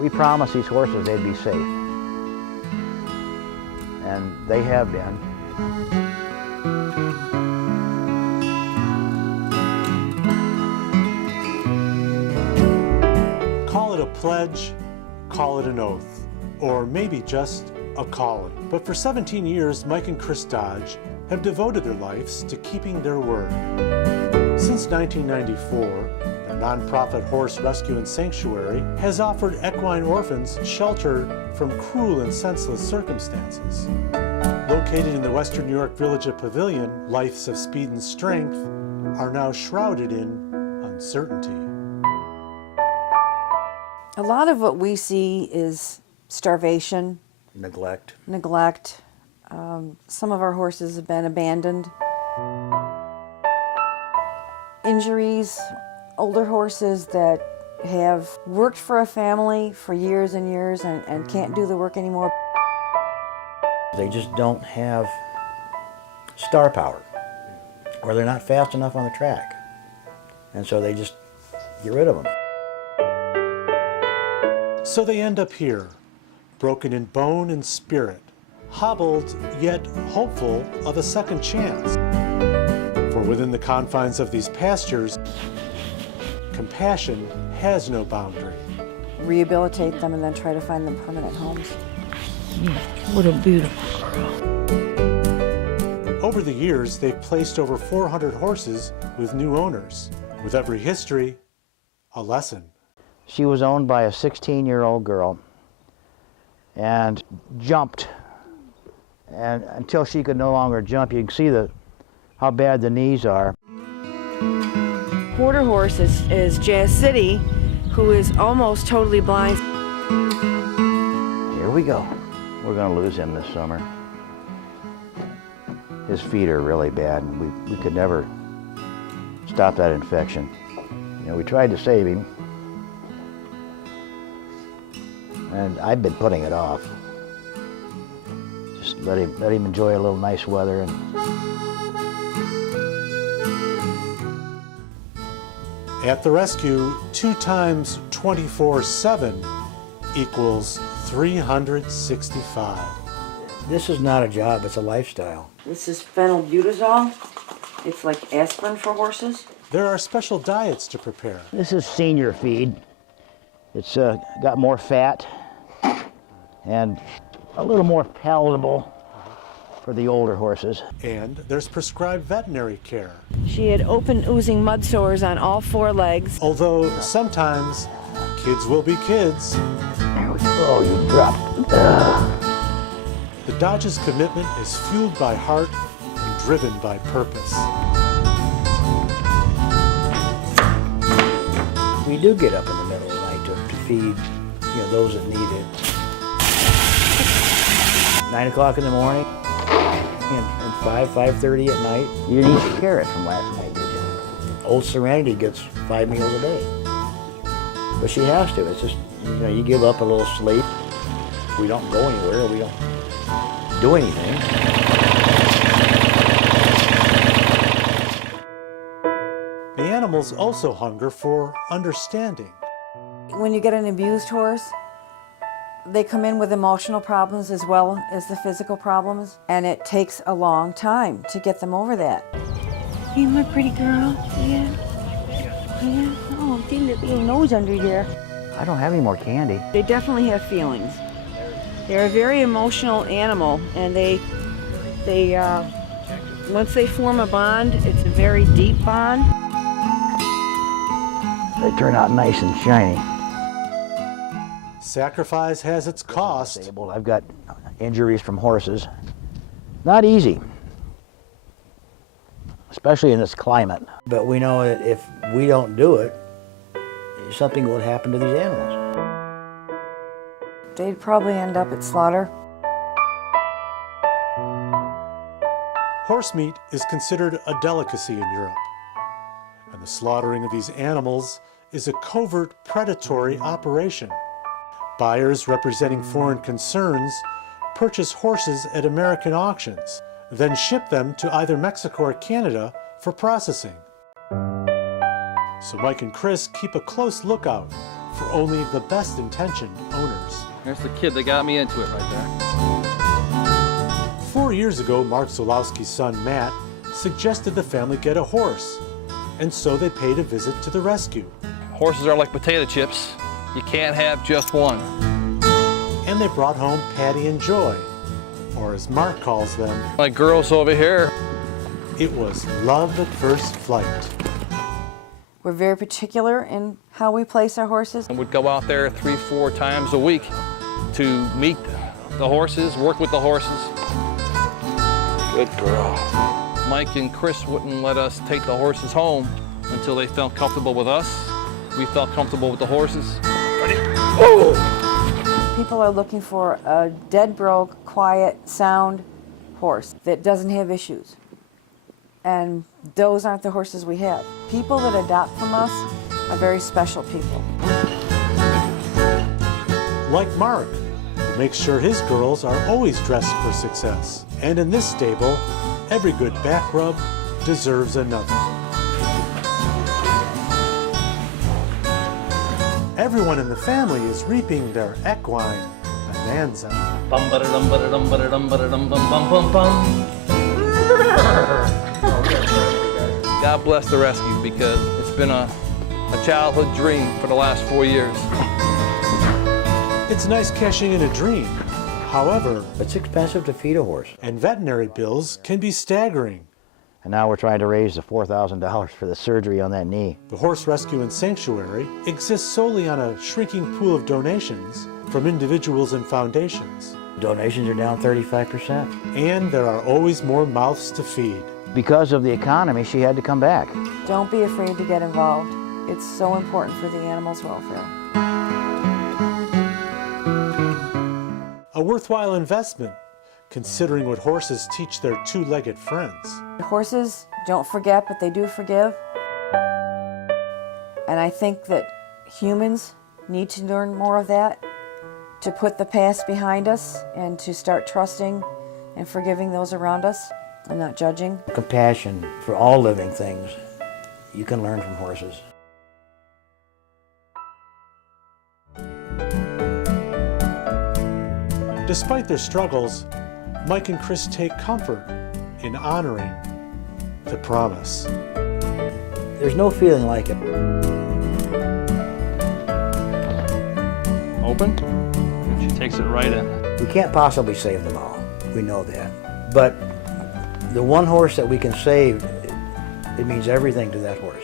We promised these horses they'd be safe, and they have been. Call it a pledge, call it an oath, or maybe just a calling. But for 17 years, Mike and Chris Dodge have devoted their lives to keeping their word. Since 1994, the nonprofit horse rescue and sanctuary has offered equine orphans shelter from cruel and senseless circumstances. Located in the western New York village of Pavilion, lives of speed and strength are now shrouded in uncertainty. A lot of what we see is starvation, Neglect. Some of our horses have been abandoned. Injuries, older horses that have worked for a family for years and years and can't do the work anymore. They just don't have star power, or they're not fast enough on the track. And so they just get rid of them. So they end up here, broken in bone and spirit, hobbled yet hopeful of a second chance. For within the confines of these pastures, compassion has no boundary. Rehabilitate them and then try to find them permanent homes. What a beautiful girl. Over the years, they've placed over 400 horses with new owners. With every history, a lesson. She was owned by a 16-year-old girl and jumped. And until she could no longer jump, you can see how bad the knees are. Quarter horse is Jazz City, who is almost totally blind. Here we go. We're going to lose him this summer. His feet are really bad, and we could never stop that infection. You know, we tried to save him, and I've been putting it off. Just let him enjoy a little nice weather. And At the rescue, 2 times 24/7 equals 365. this is not a job, it's a lifestyle. This is phenylbutazol. It's like aspirin for horses. There are special diets to prepare. This is senior feed. It's got more fat and a little more palatable for the older horses. And there's prescribed veterinary care. She had open oozing mud sores on all 4 legs. Although sometimes kids will be kids. There we go, you dropped. The Dodge's commitment is fueled by heart and driven by purpose. We do get up in the middle of the night to feed, those that need it. 9 o'clock in the morning and 5:30 at night. You didn't eat your carrot from last night, did you? Old Serenity gets 5 meals a day. But she has to. It's just, you give up a little sleep. We don't go anywhere. We don't do anything. The animals also hunger for understanding. When you get an abused horse, they come in with emotional problems as well as the physical problems, and it takes a long time to get them over that. You my pretty girl. Yeah. Yeah. Oh, didn't it little nose under there? I don't have any more candy. They definitely have feelings. They're a very emotional animal, and they once they form a bond, it's a very deep bond. They turn out nice and shiny. Sacrifice has its cost. I've got injuries from horses. Not easy, especially in this climate. But we know that if we don't do it, something will happen to these animals. They'd probably end up at slaughter. Horse meat is considered a delicacy in Europe, and the slaughtering of these animals is a covert predatory operation. Buyers representing foreign concerns purchase horses at American auctions, then ship them to either Mexico or Canada for processing. So Mike and Chris keep a close lookout for only the best intentioned owners. There's the kid that got me into it right there. 4 years ago, Mark Zolowski's son Matt suggested the family get a horse, and so they paid a visit to the rescue. Horses are like potato chips. You can't have just one. And they brought home Patty and Joy, or as Mark calls them, My girls over here. it was love at first flight. We're very particular in how we place our horses. And we'd go out there 3-4 times a week to meet the horses, work with the horses. Good girl. Mike and Chris wouldn't let us take the horses home until they felt comfortable with us. We felt comfortable with the horses. Ready? Oh! People are looking for a dead broke, quiet, sound horse that doesn't have issues. And those aren't the horses we have. People that adopt from us are very special people. Like Mark, who makes sure his girls are always dressed for success. And in this stable, every good back rub deserves another. Everyone in the family is reaping their equine bonanza. God bless the rescue, because it's been a childhood dream for the last 4 years. It's nice cashing in a dream. However, It's expensive to feed a horse. and veterinary bills can be staggering. And now we're trying to raise the $4,000 for the surgery on that knee. The Horse Rescue and Sanctuary exists solely on a shrinking pool of donations from individuals and foundations. Donations are down 35%. And there are always more mouths to feed. Because of the economy, she had to come back. Don't be afraid to get involved. It's so important for the animals' welfare. A worthwhile investment, considering what horses teach their two-legged friends. Horses don't forget, but they do forgive. And I think that humans need to learn more of that, to put the past behind us and to start trusting and forgiving those around us and not judging. Compassion for all living things you can learn from horses. Despite their struggles, Mike and Chris take comfort in honoring the promise. There's no feeling like it. Open, and she takes it right in. We can't possibly save them all. We know that. But the one horse that we can save, it means everything to that horse.